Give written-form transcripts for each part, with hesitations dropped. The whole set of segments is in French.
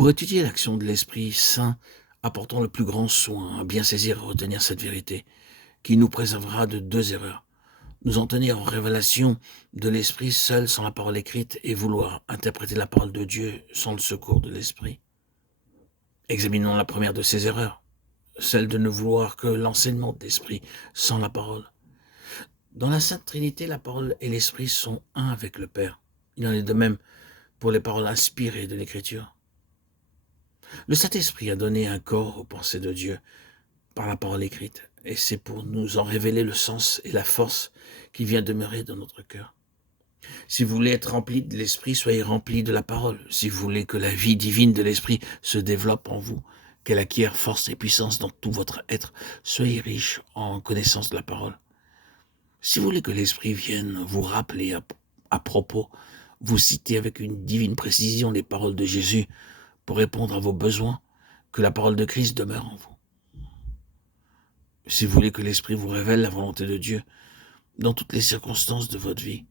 Pour étudier l'action de l'Esprit Saint, apportons le plus grand soin à bien saisir et retenir cette vérité, qui nous préservera de deux erreurs. Nous en tenir en révélation de l'Esprit seul sans la parole écrite et vouloir interpréter la parole de Dieu sans le secours de l'Esprit. Examinons la première de ces erreurs, celle de ne vouloir que l'enseignement de l'Esprit sans la parole. Dans la Sainte Trinité, la parole et l'Esprit sont un avec le Père. Il en est de même pour les paroles inspirées de l'Écriture. Le Saint-Esprit a donné un corps aux pensées de Dieu par la parole écrite, et c'est pour nous en révéler le sens et la force qui vient demeurer dans notre cœur. Si vous voulez être rempli de l'Esprit, soyez rempli de la parole. Si vous voulez que la vie divine de l'Esprit se développe en vous, qu'elle acquiert force et puissance dans tout votre être, soyez riche en connaissance de la parole. Si vous voulez que l'Esprit vienne vous rappeler à propos, vous citer avec une divine précision les paroles de Jésus pour répondre à vos besoins, que la parole de Christ demeure en vous. Si vous voulez que l'Esprit vous révèle la volonté de Dieu dans toutes les circonstances de votre vie,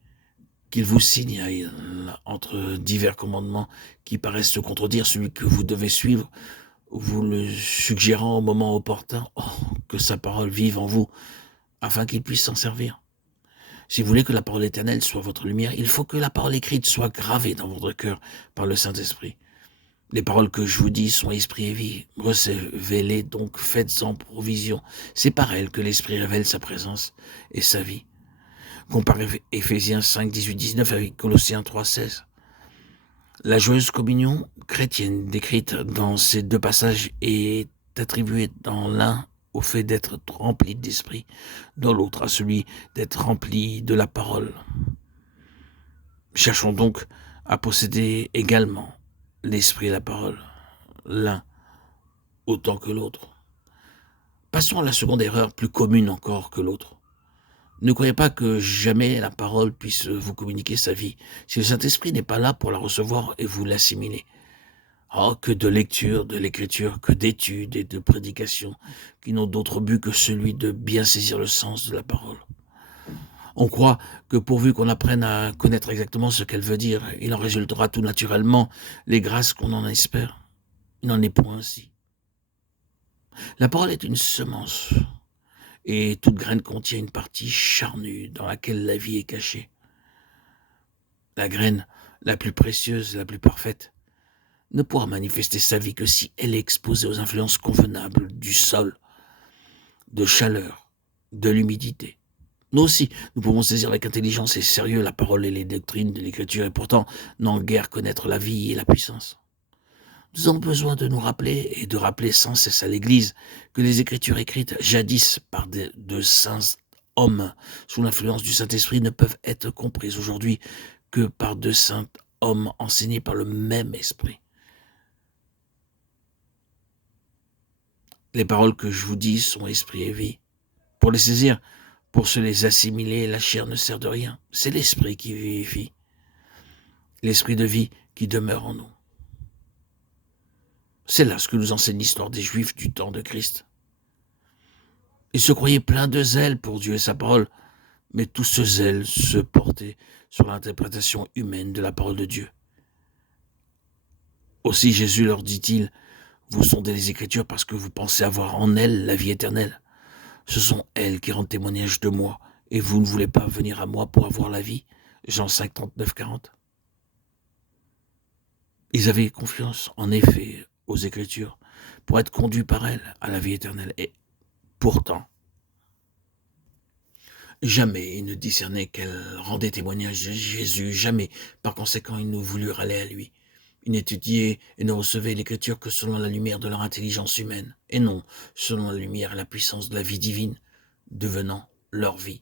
qu'il vous signale entre divers commandements qui paraissent se contredire celui que vous devez suivre, vous le suggérant au moment opportun, que sa parole vive en vous, afin qu'il puisse s'en servir. Si vous voulez que la parole éternelle soit votre lumière, il faut que la parole écrite soit gravée dans votre cœur par le Saint-Esprit. Les paroles que je vous dis sont esprit et vie. Recevez-les donc, faites-en provision. C'est par elles que l'Esprit révèle sa présence et sa vie. Comparez Éphésiens 5, 18, 19 avec Colossiens 3, 16. La joyeuse communion chrétienne décrite dans ces deux passages est attribuée dans l'un au fait d'être rempli d'esprit, dans l'autre à celui d'être rempli de la parole. Cherchons donc à posséder également l'esprit et la parole, l'un autant que l'autre. Passons à la seconde erreur, plus commune encore que l'autre. Ne croyez pas que jamais la parole puisse vous communiquer sa vie, si le Saint-Esprit n'est pas là pour la recevoir et vous l'assimiler. Oh, que de lecture de l'Écriture, que d'études et de prédications, qui n'ont d'autre but que celui de bien saisir le sens de la parole. On croit que pourvu qu'on apprenne à connaître exactement ce qu'elle veut dire, il en résultera tout naturellement les grâces qu'on en espère. Il n'en est point ainsi. La parole est une semence, et toute graine contient une partie charnue dans laquelle la vie est cachée. La graine la plus précieuse, la plus parfaite, ne pourra manifester sa vie que si elle est exposée aux influences convenables du sol, de chaleur, de l'humidité. Nous aussi, nous pouvons saisir avec intelligence et sérieux la parole et les doctrines de l'Écriture et pourtant n'en guère connaître la vie et la puissance. Nous avons besoin de nous rappeler et de rappeler sans cesse à l'Église que les Écritures écrites jadis par de saints hommes sous l'influence du Saint-Esprit ne peuvent être comprises aujourd'hui que par de saints hommes enseignés par le même Esprit. Les paroles que je vous dis sont esprit et vie. Pour les saisir, pour se les assimiler, la chair ne sert de rien. C'est l'esprit qui vivifie. L'esprit de vie qui demeure en nous. C'est là ce que nous enseigne l'histoire des Juifs du temps de Christ. Ils se croyaient pleins de zèle pour Dieu et sa parole, mais tout ce zèle se portait sur l'interprétation humaine de la parole de Dieu. Aussi Jésus leur dit-il, vous sondez les Écritures parce que vous pensez avoir en elles la vie éternelle. Ce sont elles qui rendent témoignage de moi, et vous ne voulez pas venir à moi pour avoir la vie. Jean 5, 39, 40. Ils avaient confiance, en effet, aux Écritures, pour être conduits par elles à la vie éternelle. Et pourtant, jamais ils ne discernaient qu'elles rendaient témoignage de Jésus, jamais, par conséquent, ils ne voulurent aller à lui. Ils n'étudiaient et ne recevaient l'Écriture que selon la lumière de leur intelligence humaine, et non selon la lumière et la puissance de la vie divine, devenant leur vie.